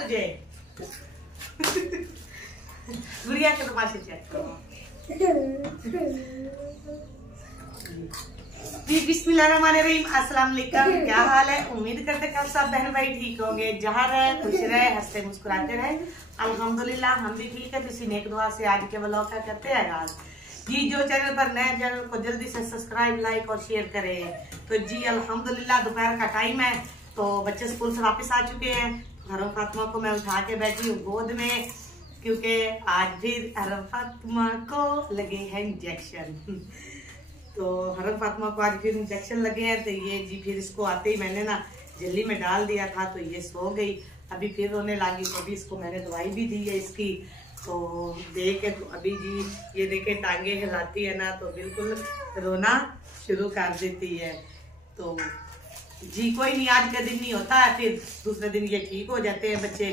तुझे? गुड़िया के तमाशे चेक करो जी। बिस्मिल्लाहिर्रहमानिर्रहीम, अस्सलाम वालेकुम। क्या हाल है? उम्मीद करते हैं आप सब बहन भाई ठीक होंगे, जहाँ रहे खुश रहे, हंसते मुस्कुराते रहे। अल्हम्दुलिल्लाह हम भी ठीक है। किसी नेक दुआ से आज के व्लॉग का करते हैं आगाज जी। जो चैनल पर नए चैनल को जल्दी से सब्सक्राइब, लाइक और शेयर करें। तो जी अल्हम्दुलिल्लाह दोपहर का टाइम है, तो बच्चे स्कूल से वापस आ चुके हैं। हरम फातिमा को मैं उठा के बैठी हूँ गोद में, क्योंकि आज फिर हरम फातिमा को लगे हैं इंजेक्शन। तो हरम फातिमा को आज फिर इंजेक्शन लगे हैं, तो ये जी फिर इसको आते ही मैंने ना जल्दी में डाल दिया था, तो ये सो गई। अभी फिर रोने लगी, तो अभी इसको मैंने दवाई भी दी है इसकी। तो देखे तो अभी जी ये देखे टांगे हिलाती है ना, तो बिल्कुल रोना शुरू कर देती है। तो जी कोई नहीं, आज का दिन नहीं होता है, फिर दूसरे दिन ये ठीक हो जाते हैं बच्चे।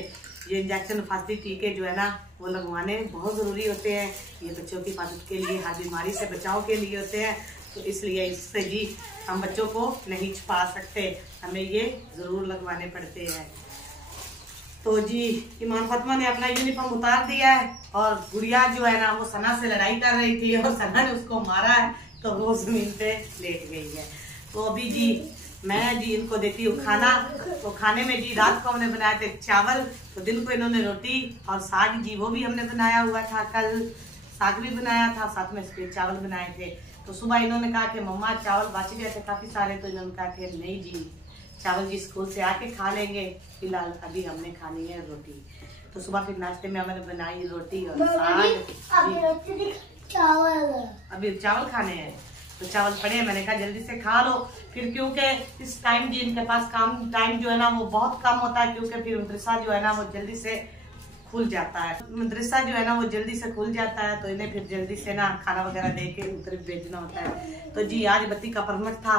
ये इंजेक्शन फांसी टीके जो है ना वो लगवाने बहुत ज़रूरी होते हैं। ये बच्चों की हिफाजत के लिए, हर बीमारी से बचाव के लिए होते हैं, तो इसलिए इससे जी हम बच्चों को नहीं छुपा सकते, हमें ये ज़रूर लगवाने पड़ते हैं। तो जी ईमान फातिमा ने अपना यूनिफॉर्म उतार दिया है, और गुड़िया जो है ना वो सना से लड़ाई कर रही थी और सना ने उसको मारा है, तो वो जमीन पे लेट गई है। तो अभी जी मैं जी इनको देती हूँ खाना। तो खाने में जी रात को हमने बनाए थे चावल, तो दिन को इन्होंने रोटी और साग जी वो भी हमने बनाया हुआ था, कल साग भी बनाया था, साथ में सफेद चावल बनाए थे। तो सुबह इन्होंने कहा कि मम्मा चावल बच गए थे काफी सारे, तो इन्होंने कहा कि नहीं जी चावल जी स्कूल से आके खा लेंगे, फिलहाल अभी हमने खानी है रोटी। तो सुबह फिर नाश्ते में हमने बनाई रोटी और साग। अभी चावल खाने हैं, तो चावल पड़े हैं, मैंने कहा जल्दी से खा लो फिर, क्योंकि इस टाइम जी इनके पास काम टाइम जो है ना वो बहुत कम होता है, क्योंकि फिर मदरसा जो है ना वो जल्दी से खुल जाता है। मदरसा जो है ना वो जल्दी से खुल जाता है, तो इन्हें फिर जल्दी से ना खाना वगैरह दे के उधर भेजना होता है। तो जी आज बत्ती का परमिट था,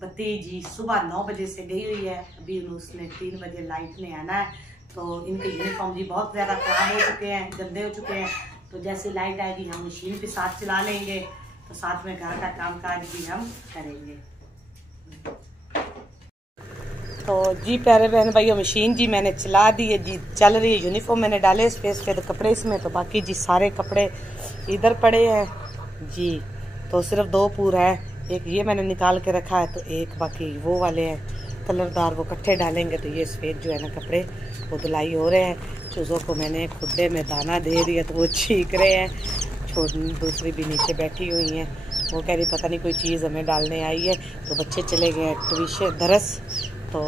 बत्ती जी सुबह 9 बजे से गई हुई है, अभी उसने 3 बजे लाइट ने आना है। तो इनके यूनिफॉर्म जी बहुत ज्यादा खराब हो चुके हैं, गंदे हो चुके हैं। तो जैसे लाइट आएगी हम मशीन के साथ चला लेंगे, तो साथ में घर का काम काज भी हम करेंगे। तो जी प्यारे बहन भाइयों मशीन जी मैंने चला दी है जी, चल रही है। यूनिफॉर्म मैंने डाले सफेद कपड़े इसमें, तो बाकी जी सारे कपड़े इधर पड़े हैं जी। तो सिर्फ 2 पूर है, एक ये मैंने निकाल के रखा है, तो एक बाकी वो वाले हैं कलरदार, वो इकट्ठे डालेंगे। तो ये सफेद जो है ना कपड़े वो धुलाई हो रहे हैं। चूज़ों को मैंने खुड्डे में दाना दे दिया, तो वो छींक रहे हैं। दूसरी भी नीचे बैठी हुई हैं, वो कह रही पता नहीं कोई चीज़ हमें डालने आई है। तो बच्चे चले गए हैं ट्यूशन दरस, तो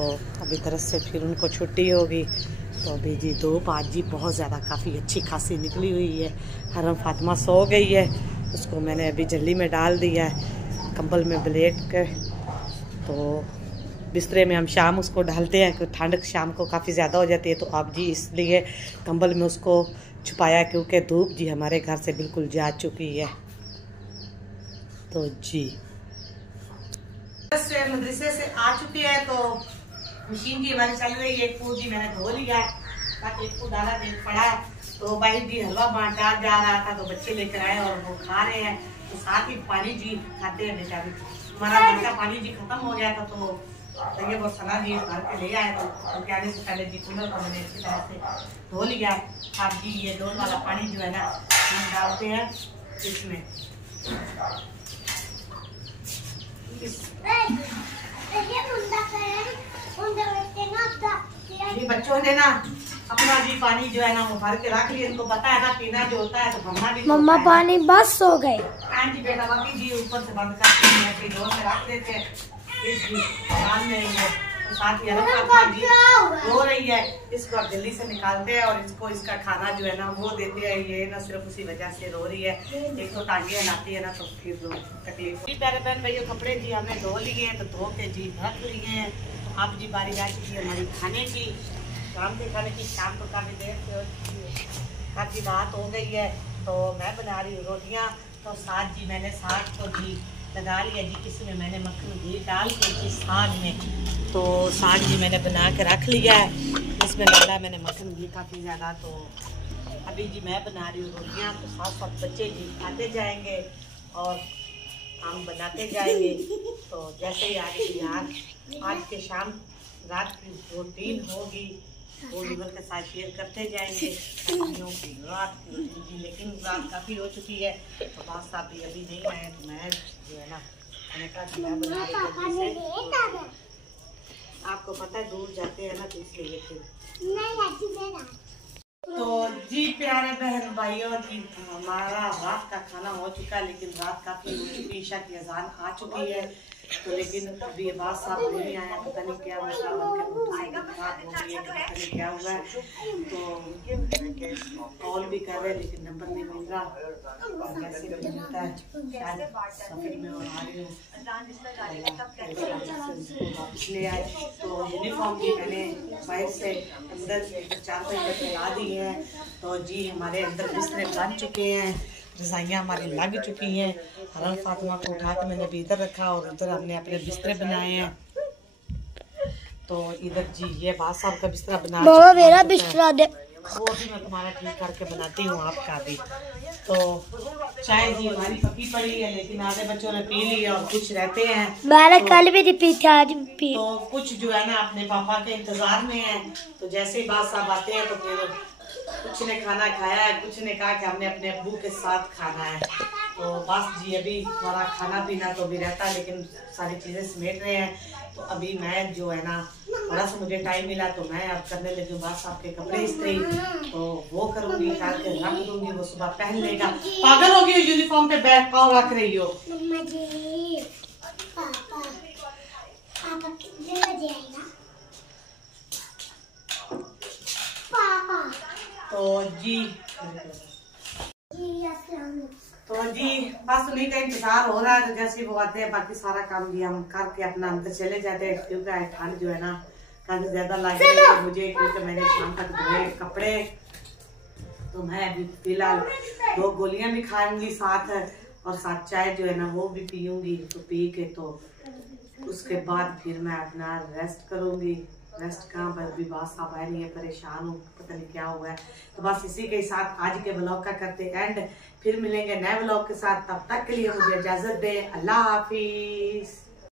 अभी दरस से फिर उनको छुट्टी होगी। तो अभी जी धूप आज जी बहुत ज़्यादा काफ़ी अच्छी खासी निकली हुई है। हरम फातिमा सो गई है, उसको मैंने अभी जल्दी में डाल दिया है कंबल में ब्लेड कर। तो बिस्तरे में हम शाम उसको डालते हैं, क्योंकि ठंड शाम को काफ़ी ज़्यादा हो जाती है, तो अब जी इसलिए कंबल में उसको छुपाया, क्योंकि धूप जी हमारे घर से बिल्कुल जा चुकी है। तो जी मदरसे से आ चुके हैं, तो मशीन जी हमारी चल रही है। एक पूर जी मैंने धो लिया है, ताकि एक दाना देख पड़ा है। तो भाई जी हलवा बांटा जा रहा था, तो बच्चे लेकर आए और वो खा रहे हैं, तो साथ ही पानी जी खाते हैं बेचारे। हमारा घर का पानी जी खत्म हो गया था, तो ये वो सना जी घर के ले आए, तो उनके आने से पहले जी कूलर को मैंने अच्छी तरह से धो लिया। अब जी ये डोल वाला पानी जो है ना हम डालते हैं इसमें। ये बच्चों ने ना अपना जी पानी जो है ना वो भर के रख लिया, इनको पता है ना पीना जो होता है, तो भरना भी। मम्मा पानी बस हो गए। हाँ जी बेटा, बाकी जी ऊपर से बंद करते हैं, फिर डोल में रख देते हैं। तो साथ ही रो रही है, इसको अब जल्दी से निकालते हैं और इसको इसका खाना जो है ना वो देते हैं। ये ना सिर्फ उसी वजह से रो रही है, एक तो टांगे हिलाती है ना, तो फिर तकलीफ। प्यारे बहन भैया कपड़े जी हमने धो लिए हैं, तो धो के जी रख लिए हैं। तो अब जी बारी आ चुकी है हमारी खाने की, शाम के खाने की। शाम को काफी देर से हो चुकी है, अब जी रात हो गई है। तो मैं बना रही हूँ रोटियाँ, तो साथ जी मैंने साग को जी लगा लिया जी, इसमें मैंने मक्खन घी डाल के जी साग में। तो साग जी मैंने बना के रख लिया है, इसमें डाला मैंने मक्खन घी काफ़ी ज़्यादा। तो अभी जी मैं बना रही हूँ रोटियाँ, तो साथ साथ बच्चे जी खाते जाएंगे और हम बनाते जाएंगे। तो जैसे ही आज के शाम रात की रूटीन होगी, वो लीवर के साथ शेयर करते जाएंगे। लेकिन रात काफ़ी हो चुकी है तो बात साहब भी अभी नहीं आए तो मैं जो है ना मैंने कहा कि मैं बना रही। आपको पता है दूर जाते हैं ना तो इसलिए फिर तो जी प्यारे बहन भाइयों जी हमारा रात का खाना हो चुका है, लेकिन रात काफ़ी हो चुकी, ईशा की अजान आ चुकी है तो लेकिन अभी आवाज साहब नहीं आया, पता नहीं क्या हुआ, खराब हो गई है, पता नहीं क्या हुआ है। तो कॉल भी कर रहे हैं लेकिन नंबर नहीं मिल रहा, कैसे भी मिलता है, शायद सफर में आ रही हूँ वापस ले आए। तो यूनिफॉर्म भी मैंने बाहर से अंदर 4-5 बजे ला दी है। तो जी हमारे अंदर बिस्तर बन चुके हैं, रजाइयाँ हमारी लग चुकी हैं। हरल फातिमा को उठा के मैंने इधर रखा और इधर हमने अपने बिस्तर बनाए हैं। तो इधर जी ये बात साहब का बिस्तर बना मेरा बिस्तर दे, वो भी मैं तुम्हारा ठीक करके बनाती हूँ आपका भी। तो चाय जी हमारी पकी पड़ी है लेकिन आधे बच्चों ने पी ली है और कुछ रहते हैं, मैंने कल भी पी थी आज भी पी। तो कुछ जो है ना अपने पापा के इंतजार में है। तो जैसे ही बात साहब आते हैं तो फिर कुछ ने खाना खाया है, कुछ ने कहा कि हमने अपने अब्बू के साथ खाना है। तो बस जी अभी थोड़ा खाना पीना तो भी रहता है लेकिन सारी चीज़ें समेट रहे हैं। तो अभी मैं जो है ना थोड़ा सा मुझे टाइम मिला तो मैं अब करने लगी बात साहब के कपड़े इस्त्री, तो वो करूँगी, निकाल के रख दूंगी, वो सुबह पहन लेगा। पागल होगी यूनिफॉर्म पे बैग पाँव रख रही हो। तो जी बस उन्हीं का इंतजार हो रहा है। तो जैसे वो आते हैं बाकी सारा काम भी हम करके अपना अंदर चले जाते हैं, क्योंकि ठंड जो है ना ठंड ज्यादा लग रही है मुझे, क्योंकि मैंने शाम तक धोए कपड़े। तो मैं अभी फिलहाल 2 गोलियां भी खाऊंगी साथ और साथ चाय जो है ना वो भी पीऊंगी। तो पी के तो उसके बाद फिर मैं अपना रेस्ट करूंगी। रेस्ट कहाँ पर भी बात साहब आ रही है, परेशान हूँ, पता नहीं क्या हुआ है। तो बस इसी के साथ आज के व्लॉग का करते एंड, फिर मिलेंगे नए व्लॉग के साथ। तब तक के लिए मुझे इजाजत दे, अल्लाह हाफिज।